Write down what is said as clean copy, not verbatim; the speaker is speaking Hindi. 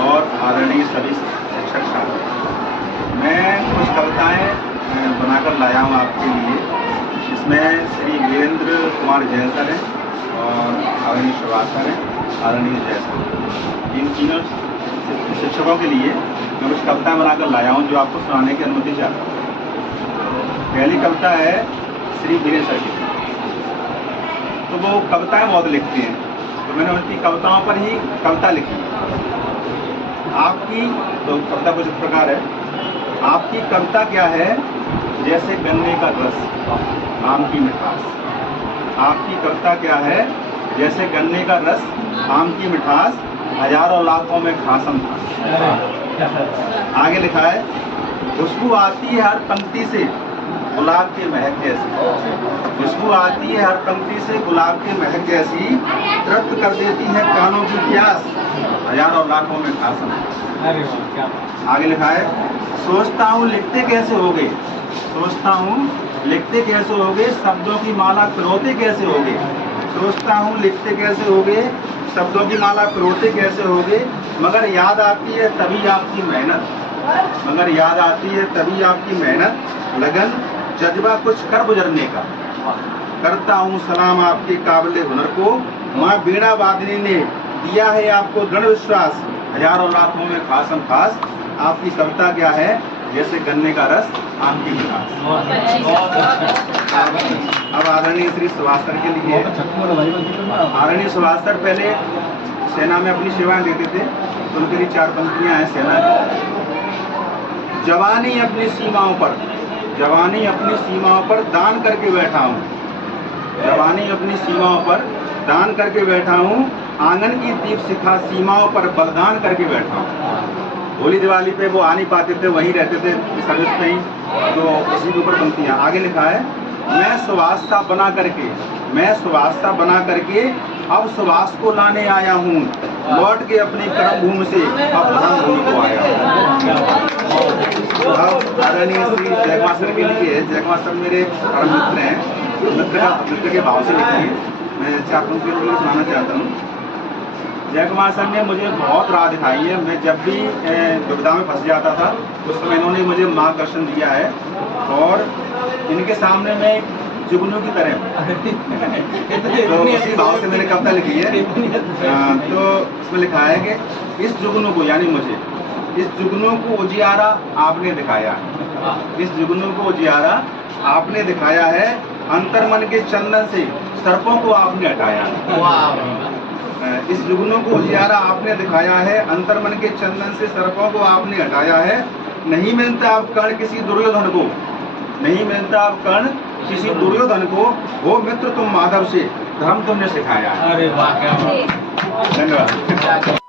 और आदरणीय सभी शिक्षक छात्र, मैं कुछ कविताएं बनाकर लाया हूँ आपके लिए। इसमें श्री वीरेंद्र कुमार जैन सर हैं और आदरणीय श्रीवास्तव हैं, आदरणीय जय सर। इन तीनों शिक्षकों के लिए मैं कुछ कविताएं बनाकर लाया हूँ जो आपको सुनाने की अनुमति चाहता हूँ। पहली कविता है श्री वीरेंद्र सर की। तो वो कविताएं बहुत लिखते हैं, तो मैंने उनकी कविताओं पर ही कविता लिखी। आपकी तो कविता कुछ इस प्रकार है। आपकी कविता क्या है, जैसे गन्ने का रस, आम की मिठास। आपकी कविता क्या है, जैसे गन्ने का रस, आम की मिठास, हजारों लाखों में खासम खास। आगे लिखा है, खुशबू आती है हर पंक्ति से गुलाब के महक जैसी। खुशबू आती है हर पंक्ति से गुलाब के महक जैसी, तृप्त कर देती है कानों की प्यास, हजारों लाखों में खासम। आगे लिखा है, सोचता हूँ लिखते कैसे होगे, सोचता हूँ लिखते कैसे होगे, शब्दों की माला पिरोते कैसे होगे। सोचता हूँ लिखते कैसे होगे, शब्दों की माला पिरोते कैसे होगे, मगर याद आती है तभी आपकी मेहनत, मगर याद आती है तभी आपकी मेहनत, लगन जज्बा कुछ कर गुजरने का। करता हूँ सलाम आपके काबिले हुनर को, माँ बीणा वादिनी ने दिया है आपको दृढ़ विश्वास, हजारों लाखों में खासम खास। आपकी कविता क्या है, जैसे गन्ने का रस, आम की मिठास। अब आदरणीय श्री श्रीवास्तव के लिए। आदरणीय श्रीवास्तव पहले सेना में अपनी सेवाएं देते थे, तो उनके लिए 4 पंक्तियां हैं सेना की। जवानी अपनी सीमाओं पर, जवानी अपनी सीमाओं पर दान करके बैठा हूँ, जवानी अपनी सीमाओं पर दान करके बैठा हूँ, आंगन की दीप शिखा सीमाओं पर बलिदान करके बैठा हूँ। होली दिवाली पे वो आ नहीं पाते थे, वहीं रहते थे सर्विस में ही, तो उसी के ऊपर पंक्तियाँ। आगे लिखा है, मैं सुवास्ता बना करके, मैं सुवास्ता बना करके अब सुवास को लाने आया हूँ, लौट के अपनी कर्म भूमि से अब धर्म भूमि को आया हूँ। अब आदरणीय श्री जय कुमार सर के लिए। जय कुमार सर मेरे परम मित्र हैं, मित्र के भाव से लिखी है। मैं 4 पंक्तियों के लिए सुनाना चाहता हूँ। जय कुमार सर ने मुझे बहुत राह दिखाई है। मैं जब भी दुविधा में फंस जाता था, उस समय इन्होंने मुझे मार्गदर्शन दिया है, और इनके सामने मैं जुगनू की तरह हूँ। तो इसी भाव से मैंने कविता लिखी है। तो इसमें लिखा है कि इस जुगनू को, यानी मुझे, इस जुगनू को उजियारा आपने दिखाया है, इस जुगनू को उजियारा आपने दिखाया है, अंतर्मन के चंदन से सर्पों को आपने हटाया है। इस जुगनू को उजियारा आपने दिखाया है, अंतर्मन के चंदन से सर्पों को आपने हटाया है। नहीं मिलता अब कर्ण किसी दुर्योधन को, नहीं मिलता अब कर्ण किसी दुर्योधन को, हो मित्र तुम माधव से, धर्म तुमने सिखाया है। धन्यवाद।